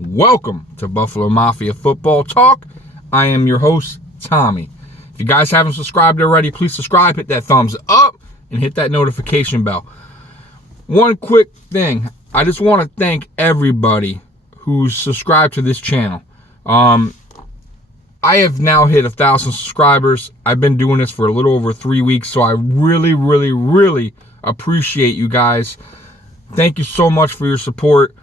Welcome to Buffalo Mafia Football Talk. I am your host, Tommy. If you guys haven't subscribed already, please subscribe, hit that thumbs up, and hit that notification bell. One quick thing. I just want to thank everybody who's subscribed to this channel. I have now hit 1,000 subscribers. I've been doing this for a little over 3 weeks, so I really appreciate you guys. Thank you so much for your support.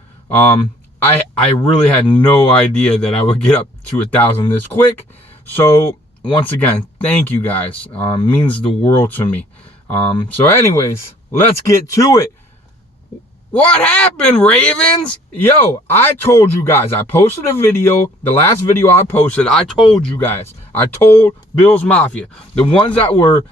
I really had no idea that I would get up to 1,000 this quick. So once again, thank you guys. Means the world to me. So anyways, let's get to it. What happened, Ravens? Yo, I told you guys. I posted a video. The last video I posted, I told you guys. I told Bills Mafia. The ones that were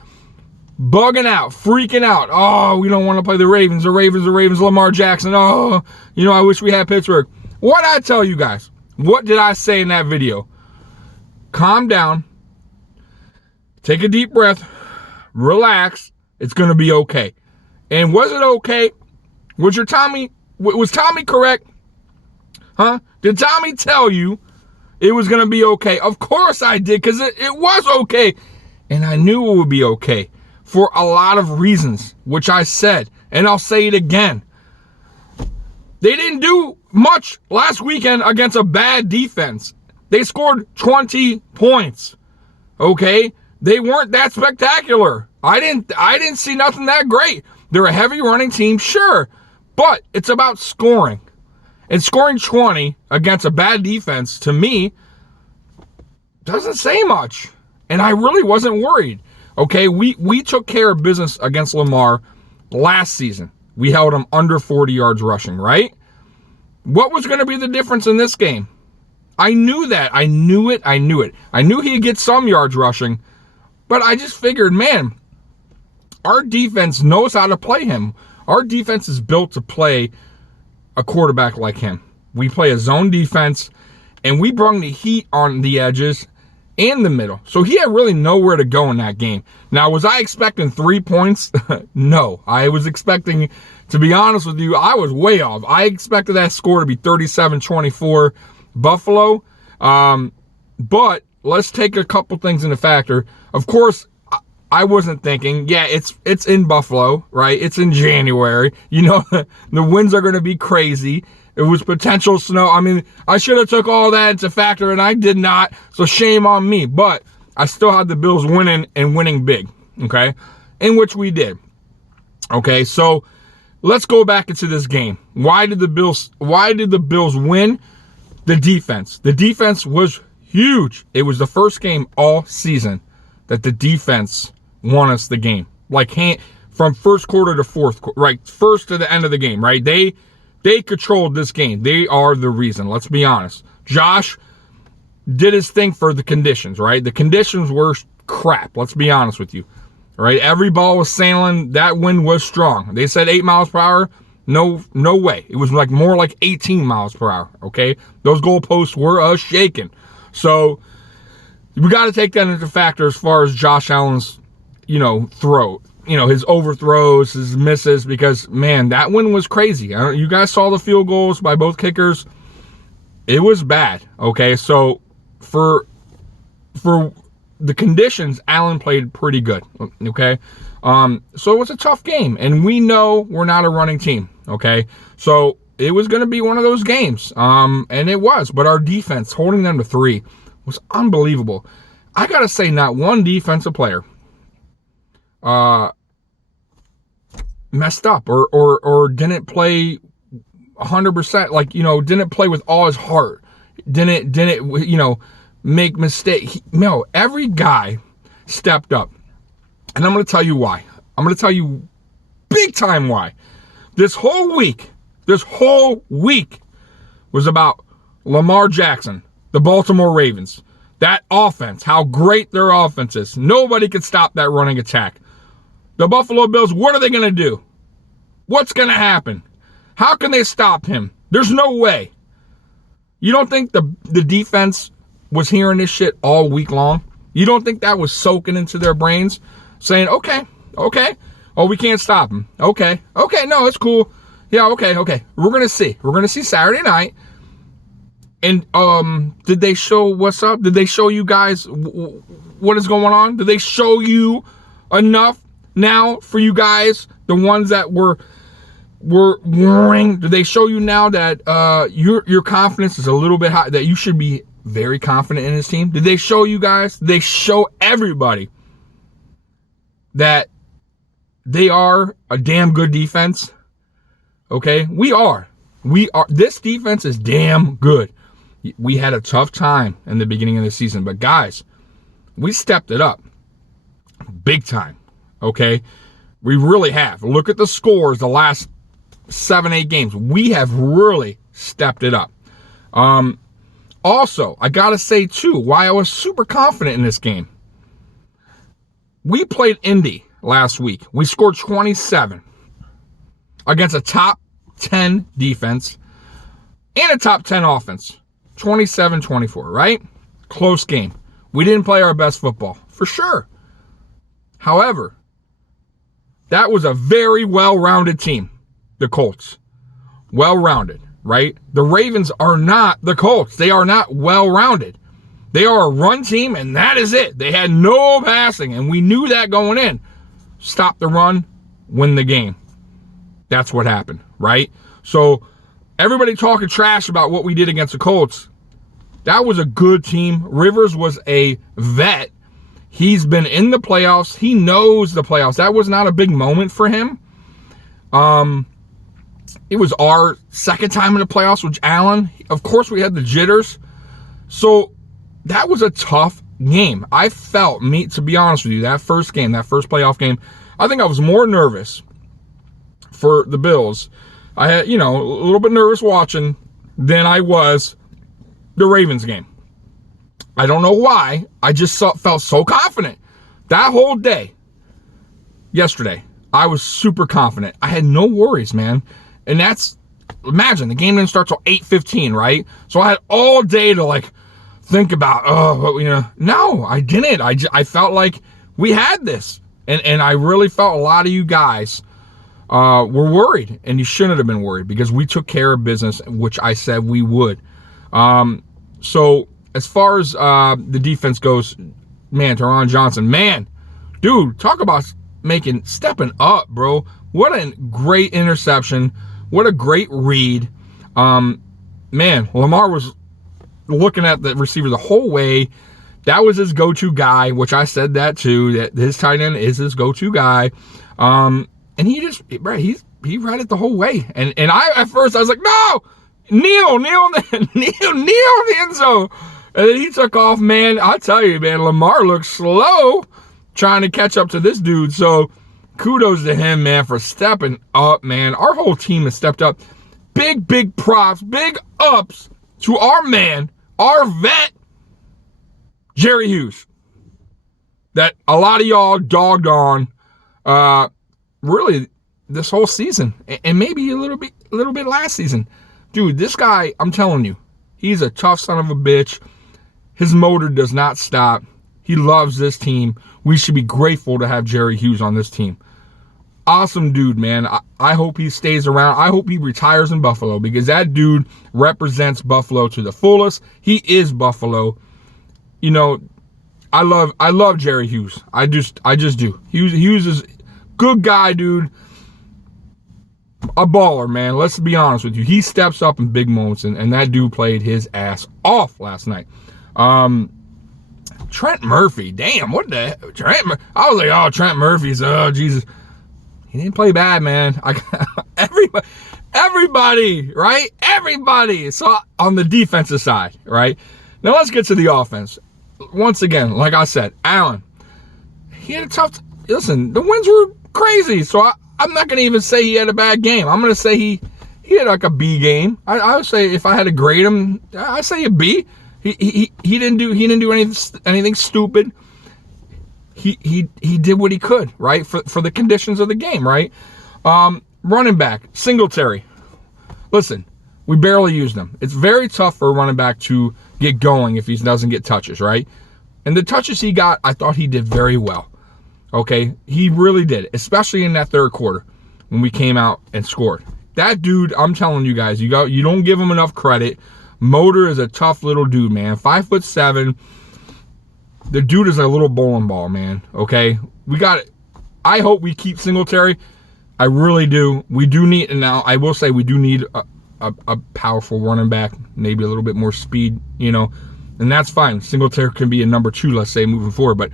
bugging out, freaking out. Oh, we don't want to play the Ravens. The Ravens, Lamar Jackson. Oh, I wish we had Pittsburgh. What did I tell you guys? What did I say in that video? Calm down. Take a deep breath. Relax. It's going to be okay. And was it okay? Was Tommy correct? Huh? Did Tommy tell you it was going to be okay? Of course I did, because it was okay. And I knew it would be okay for a lot of reasons, which I said. And I'll say it again. They didn't do much last weekend against a bad defense. They scored 20 points. Okay? They weren't that spectacular. I didn't see nothing that great. They're a heavy running team, sure. But it's about scoring. And scoring 20 against a bad defense, to me, doesn't say much. And I really wasn't worried. Okay? We took care of business against Lamar last season. We held him under 40 yards rushing, right? What was going to be the difference in this game? I knew that. I knew it. I knew he'd get some yards rushing. But I just figured, man, our defense knows how to play him. Our defense is built to play a quarterback like him. We play a zone defense, and we brung the heat on the edges and the middle. So he had really nowhere to go in that game. Now, was I expecting 3 points? No. I was expecting, to be honest with you, I was way off. I expected that score to be 37-24 Buffalo. But let's take a couple things into factor. Of course, I wasn't thinking, yeah, it's in Buffalo, right? It's in January. The winds are going to be crazy. It was potential snow. I mean, I should have took all that into factor, and I did not. So shame on me. But I still had the Bills winning and winning big, okay? In which we did. Okay, so let's go back into this game. Why did the Bills win? The defense. The defense was huge. It was the first game all season that the defense won us the game. From first quarter to fourth, right? First to the end of the game, right? They controlled this game. They are the reason. Let's be honest. Josh did his thing for the conditions, right? The conditions were crap. Let's be honest with you, right? Every ball was sailing. That wind was strong. They said 8 miles per hour. No way. It was more like 18 miles per hour, okay? Those goalposts were shaking. So we got to take that into factor as far as Josh Allen's, throw. His overthrows, his misses, because, man, that one was crazy. You guys saw the field goals by both kickers. It was bad, okay? So for the conditions, Allen played pretty good, okay? So it was a tough game, and we know we're not a running team, okay? So it was going to be one of those games, and it was. But our defense, holding them to 3, was unbelievable. I got to say, not one defensive player messed up or didn't play 100%, didn't play with all his heart, didn't make mistakes. No, every guy stepped up. And I'm going to tell you why. I'm going to tell you big time why. This whole week was about Lamar Jackson, the Baltimore Ravens. That offense, how great their offense is. Nobody could stop that running attack. The Buffalo Bills, what are they going to do? What's going to happen? How can they stop him? There's no way. You don't think the defense was hearing this shit all week long? You don't think that was soaking into their brains? Saying, okay. Oh, we can't stop him. Okay, no, it's cool. Yeah, okay. We're going to see. We're going to see Saturday night. And did they show what's up? Did they show you guys what is going on? Did they show you enough now for you guys, the ones that were worrying? Did they show you now that your confidence is a little bit high, that you should be very confident in this team? Did they show you guys? Did they show everybody that they are a damn good defense? Okay, we are. This defense is damn good. We had a tough time in the beginning of the season, but guys, we stepped it up big time. Okay, we really have. Look at the scores the last 7-8 games. We have really stepped it up. Also, I gotta say too, why I was super confident in this game. We played Indy last week. We scored 27 against a top 10 defense and a top 10 offense. 27-24, right? Close game. We didn't play our best football, for sure. However, that was a very well-rounded team, the Colts. Well-rounded, right? The Ravens are not the Colts. They are not well-rounded. They are a run team, and that is it. They had no passing, and we knew that going in. Stop the run, win the game. That's what happened, right? So everybody talking trash about what we did against the Colts. That was a good team. Rivers was a vet. He's been in the playoffs. He knows the playoffs. That was not a big moment for him. It was our second time in the playoffs with Allen. Of course, we had the jitters. So that was a tough game. I felt, to be honest with you, that first game, that first playoff game, I think I was more nervous for the Bills. I had, a little bit nervous watching than I was the Ravens game. I don't know why. I just felt so confident. That whole day, yesterday, I was super confident. I had no worries, man. And imagine, the game didn't start till 8:15, right? So I had all day to, think about, no, I didn't. I felt like we had this. And I really felt a lot of you guys were worried, and you shouldn't have been worried because we took care of business, which I said we would. So as far as the defense goes, man, Teron Johnson, man, dude, talk about stepping up, bro. What a great interception. What a great read. Man, Lamar was looking at the receiver the whole way. That was his go-to guy, which I said that too, that his tight end is his go-to guy. And he read it the whole way. And at first I was like, no, kneel the end zone. And then he took off, man. I tell you, man, Lamar looked slow trying to catch up to this dude. So kudos to him, man, for stepping up, man. Our whole team has stepped up. Big props, big ups to our man, our vet, Jerry Hughes, that a lot of y'all dogged on really this whole season, and maybe a little bit last season. Dude, this guy, I'm telling you, he's a tough son of a bitch. His motor does not stop. He loves this team. We should be grateful to have Jerry Hughes on this team. Awesome dude, man. I hope he stays around. I hope he retires in Buffalo because that dude represents Buffalo to the fullest. He is Buffalo. I love Jerry Hughes. I just do. Hughes is good guy, dude. A baller, man. Let's be honest with you. He steps up in big moments, and that dude played his ass off last night. Trent Murphy, damn, what the heck? I was like, oh, Trent Murphy's, oh, Jesus. He didn't play bad, man. Everybody, right? Everybody. So on the defensive side, right? Now let's get to the offense. Once again, like I said, Allen, he had a tough, listen, the wins were crazy. So I'm not going to even say he had a bad game. I'm going to say he had like a B game. I would say if I had to grade him, I'd say a B. He didn't do anything stupid. He did what he could, right? For the conditions of the game, right? Running back, Singletary. Listen, we barely used him. It's very tough for a running back to get going if he doesn't get touches, right? And the touches he got, I thought he did very well. Okay? He really did, especially in that third quarter when we came out and scored. That dude, I'm telling you guys, you don't give him enough credit. Motor is a tough little dude, man. 5'7". The dude is a little bowling ball, man. Okay, I hope we keep Singletary. I really do. We do need, and now I will say we do need a powerful running back, maybe a little bit more speed, and that's fine. Singletary can be a number 2, let's say, moving forward, but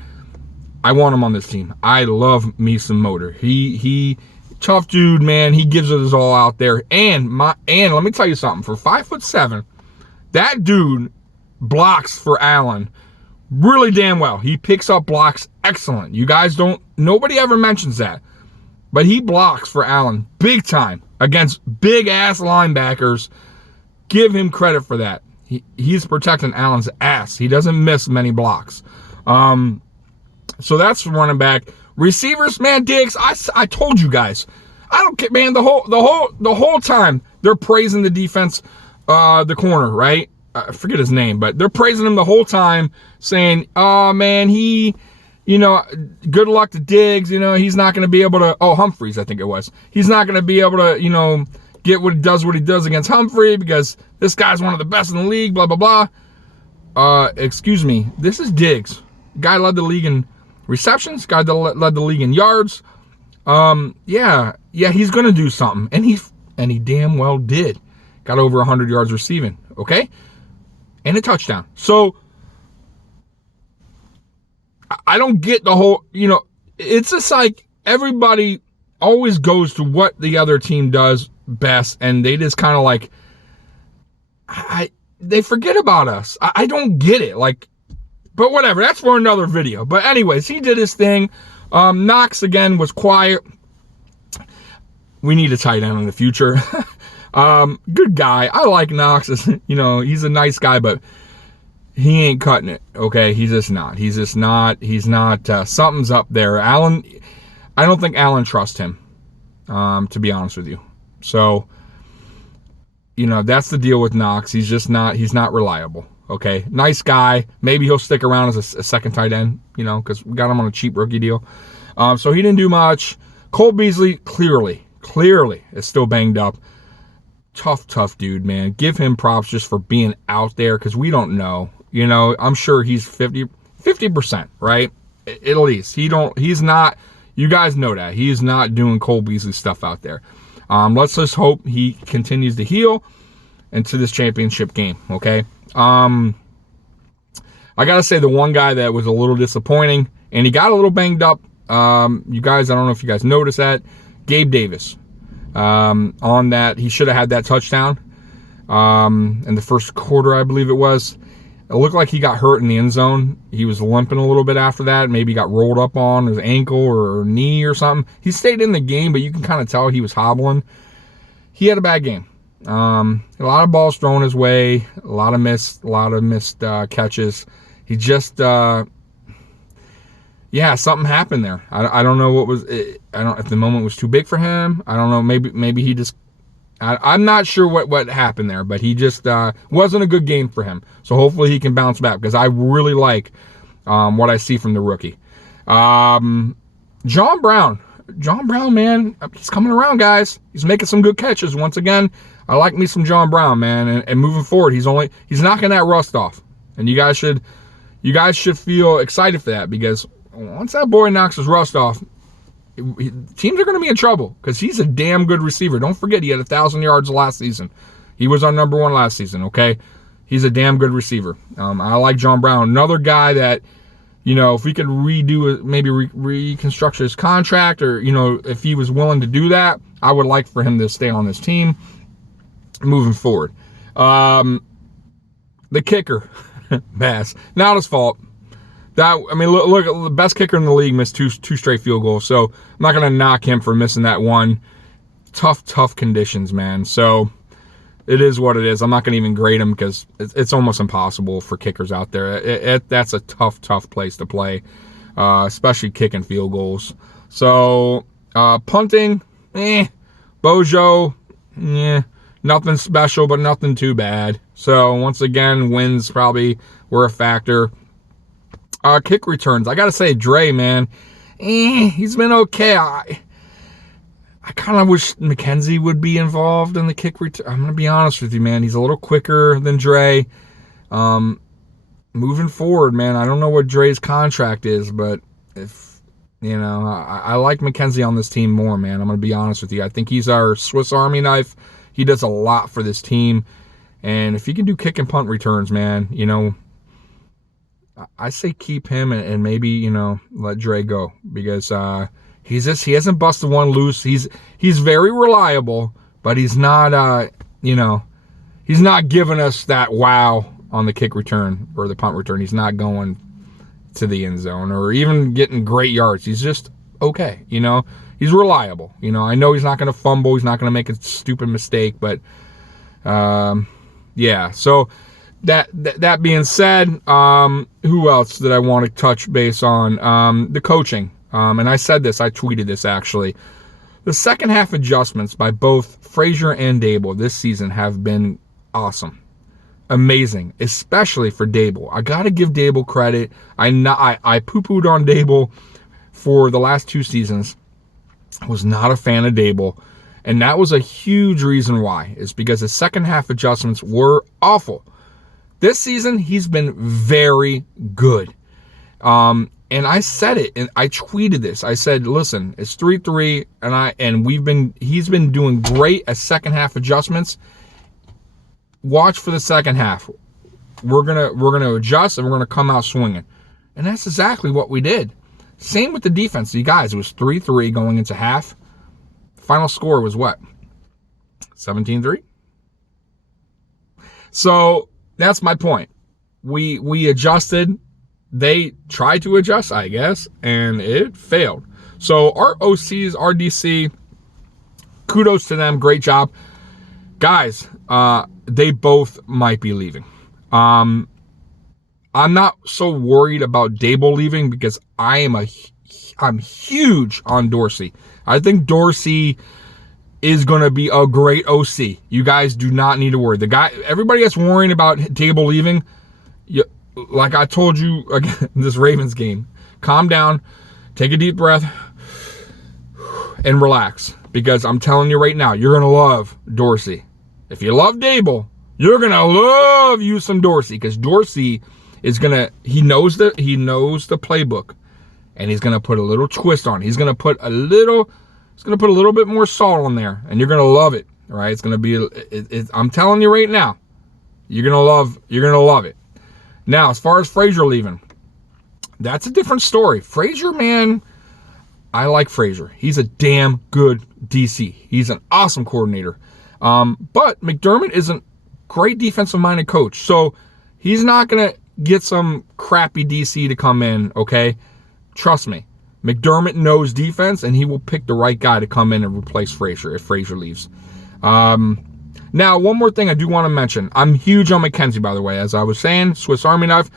I want him on this team. I love me some Motor. He tough dude, man. He gives it his all out there. And let me tell you something. For 5'7", that dude blocks for Allen really damn well. He picks up blocks excellent. You guys nobody ever mentions that. But he blocks for Allen big time against big ass linebackers. Give him credit for that. He's protecting Allen's ass. He doesn't miss many blocks. So that's running back. Receivers, man, Diggs, I told you guys. I don't care, man. The whole time they're praising the defense, the corner, right? I forget his name, but they're praising him the whole time, saying, "Oh man, good luck to Diggs. He's not going to be able to." Oh, Humphreys, I think it was. He's not going to be able to, get what he does against Humphrey because this guy's one of the best in the league. Blah blah blah. Excuse me. This is Diggs. Guy led the league in receptions. Guy that led the league in yards. Yeah, he's going to do something, and he damn well did. Got over 100 yards receiving. Okay. And a touchdown. So I don't get the whole, it's just like everybody always goes to what the other team does best, and they just kind of like, they forget about us. I don't get it. But whatever, that's for another video. But anyways, he did his thing. Knox, again, was quiet. We need a tight end in the future. Good guy. I like Knox. He's a nice guy, but he ain't cutting it. Okay. He's just not. He's not, something's up there. Allen, I don't think Allen trusts him, to be honest with you. So, that's the deal with Knox. He's not reliable. Okay. Nice guy. Maybe he'll stick around as a second tight end, because we got him on a cheap rookie deal. So he didn't do much. Cole Beasley, clearly is still banged up. Tough dude, man. Give him props just for being out there, because we don't know. I'm sure he's 50%, right? At least. He's not, you guys know that. He's not doing Cole Beasley stuff out there. Let's just hope he continues to heal into this championship game, okay? I gotta say, the one guy that was a little disappointing, and he got a little banged up, you guys, I don't know if you guys noticed that, Gabe Davis. On that, he should have had that touchdown in the first quarter, I believe it was. It looked like he got hurt in the end zone. He was limping a little bit after that. Maybe he got rolled up on his ankle or knee or something. He stayed in the game, but you can kind of tell he was hobbling. He had a bad game. A lot of balls thrown his way, a lot of missed catches. He just, something happened there. I don't know what was. I don't if the moment was too big for him. I don't know. Maybe he just. I'm not sure what happened there, but he just wasn't a good game for him. So hopefully he can bounce back, because I really like what I see from the rookie. John Brown, man, he's coming around, guys. He's making some good catches once again. I like me some John Brown, man, and moving forward, he's knocking that rust off, and you guys should feel excited for that, because once that boy knocks his rust off, teams are going to be in trouble, because he's a damn good receiver. Don't forget, he had 1,000 yards last season. He was our number 1 last season, okay? He's a damn good receiver. I like John Brown. Another guy that, if we could reconstruct his contract, or, if he was willing to do that, I would like for him to stay on this team moving forward. The kicker, Bass, not his fault. Look, the best kicker in the league missed two straight field goals, so I'm not going to knock him for missing that one. Tough conditions, man. So it is what it is. I'm not going to even grade him, because it's almost impossible for kickers out there. That's a tough place to play, especially kicking field goals. So punting, Bojo, nothing special, but nothing too bad. So once again, wins probably were a factor. Kick returns, I gotta say, Dre, man, he's been okay. I kind of wish McKenzie would be involved in the kick return. I'm going to be honest with you, man. He's a little quicker than Dre. Moving forward, man, I don't know what Dre's contract is, but if, I like McKenzie on this team more, man. I'm going to be honest with you. I think he's our Swiss Army knife. He does a lot for this team. And if he can do kick and punt returns, man, I say keep him and maybe, let Dre go, because he hasn't busted one loose. He's very reliable, but he's not he's not giving us that wow on the kick return or the punt return. He's not going to the end zone or even getting great yards. He's just okay, He's reliable. I know he's not going to fumble. He's not going to make a stupid mistake, but yeah. So that being said, who else did I want to touch base on? The coaching. And I said this, I tweeted this actually. The second half adjustments by both Frazier and Dable this season have been awesome. Amazing, especially for Dable. I got to give Dable credit. I poo-pooed on Dable for the last 2 seasons. I was not a fan of Dable. And that was a huge reason why. Is because the second half adjustments were awful. This season, he's been very good. And I said it, and I tweeted this. I said, listen, it's 3-3, and he's been doing great at second half adjustments. Watch for the second half. We're gonna adjust, and we're gonna come out swinging. And that's exactly what we did. Same with the defense. You guys, it was 3-3 going into half. Final score was what? 17-3? So that's my point. We adjusted. They tried to adjust, I guess, and it failed. So our OCs, our DC, kudos to them. Great job. Guys, they both might be leaving. I'm not so worried about Dable leaving because I'm huge on Dorsey. I think Dorsey is going to be a great OC. You guys do not need to worry. Everybody that's worrying about Dable leaving, like I told you again, this Ravens game, calm down, take a deep breath, and relax. Because I'm telling you right now, you're going to love Dorsey. If you love Dable, you're going to love you some Dorsey. Because Dorsey is going to, he knows the playbook. And he's going to put a little twist on it. He's going to put a little bit more salt on there. And you're going to love it. All right? It's going to be, I'm telling you right now, you're going to love it. Now, as far as Frazier leaving, that's a different story. Frazier, man, I like Frazier. He's a damn good DC. He's an awesome coordinator. But McDermott is a great defensive-minded coach. So he's not going to get some crappy DC to come in, okay? Trust me. McDermott knows defense, and he will pick the right guy to come in and replace Frazier if Frazier leaves. Now, one more thing I do want to mention. I'm huge on McKenzie, by the way. As I was saying, Swiss Army knife.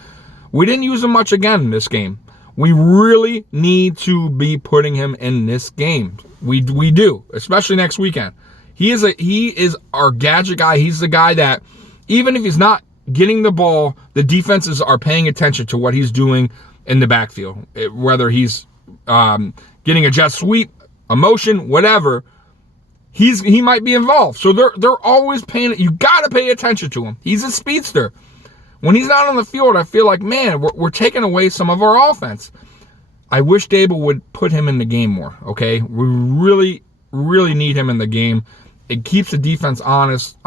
We didn't use him much again in this game. We really need to be putting him in this game. We do, especially next weekend. He is our gadget guy. He's the guy that, even if he's not getting the ball, the defenses are paying attention to what he's doing in the backfield. Whether he's getting a jet sweep, a motion, whatever. He might be involved. So they're always paying it. You got to pay attention to him. He's a speedster. When he's not on the field, I feel like, man, we're taking away some of our offense. I wish Dable would put him in the game more, okay? We really, really need him in the game. It keeps the defense honest.